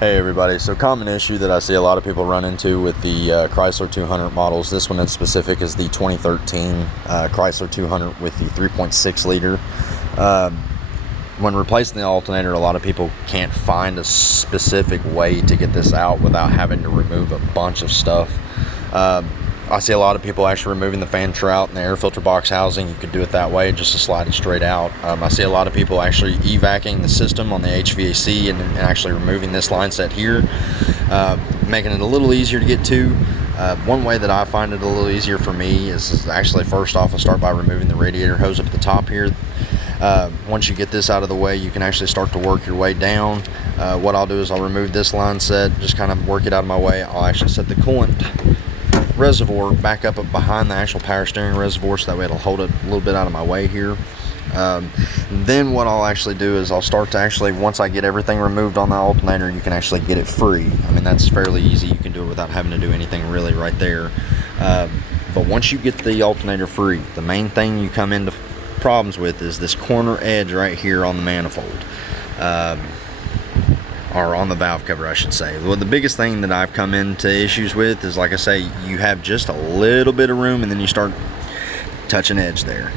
Hey everybody, so common issue that I see a lot of people run into with the Chrysler 200 models, this one in specific is the 2013 Chrysler 200 with the 3.6 liter. When replacing the alternator, a lot of people can't find a specific way to get this out without having to remove a bunch of stuff. I see a lot of people actually removing the fan trout and the air filter box housing. You could do it that way just to slide it straight out. I see a lot of people actually evacuating the system on the HVAC and actually removing this line set here, making it a little easier to get to. One way that I find it a little easier for me is actually, first off, I'll start by removing the radiator hose up at the top here. Once you get this out of the way, you can actually start to work your way down. What I'll do is I'll remove this line set, just kind of work it out of my way. I'll actually set the coolant reservoir back up behind the actual power steering reservoir, so that way it'll hold it a little bit out of my way here. Then what I'll actually do is I'll start to actually, once I get everything removed on the alternator, you can actually get it free. I mean, that's fairly easy. You can do it without having to do anything really right there. But once you get the alternator free, the main thing you come into problems with is this corner edge right here on the manifold, or on the valve cover, I should say. Well, the biggest thing that I've come into issues with is, like I say, you have just a little bit of room and then you start touching edge there.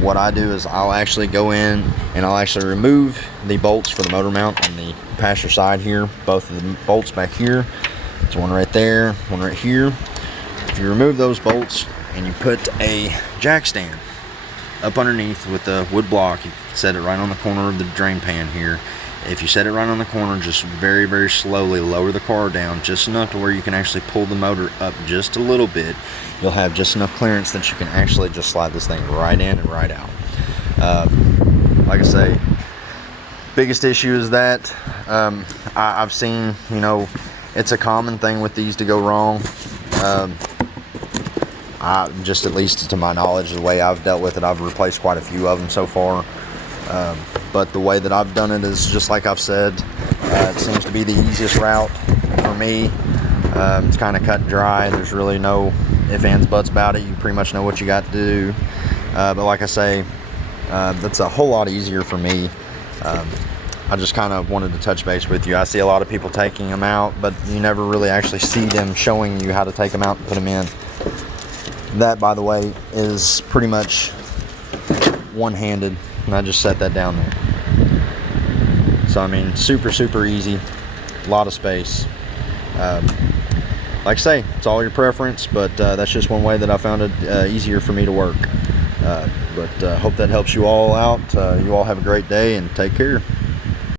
What I do is I'll actually go in and I'll actually remove the bolts for the motor mount on the passenger side here. Both of the bolts back here. There's one right there, one right here. If you remove those bolts and you put a jack stand up underneath with the wood block, you set it right on the corner of the drain pan here. If you set it right on the corner, just very, very slowly lower the car down just enough to where you can actually pull the motor up just a little bit. You'll have just enough clearance that you can actually just slide this thing right in and right out. Like I say, biggest issue is that I've seen, it's a common thing with these to go wrong. Just at least to my knowledge, the way I've dealt with it, I've replaced quite a few of them so far. But the way that I've done it is just like I've said. It seems to be the easiest route for me. It's kind of cut and dry. There's really no ifs, ands, buts about it. You pretty much know what you got to do. But like I say, that's a whole lot easier for me. I just kind of wanted to touch base with you. I see a lot of people taking them out, but you never really actually see them showing you how to take them out and put them in. That, by the way, is pretty much one-handed, and I just set that down there. So I mean, super easy, a lot of space. Like I say, it's all your preference, but that's just one way that I found it easier for me to work. But hope that helps you all out. You all have a great day and take care.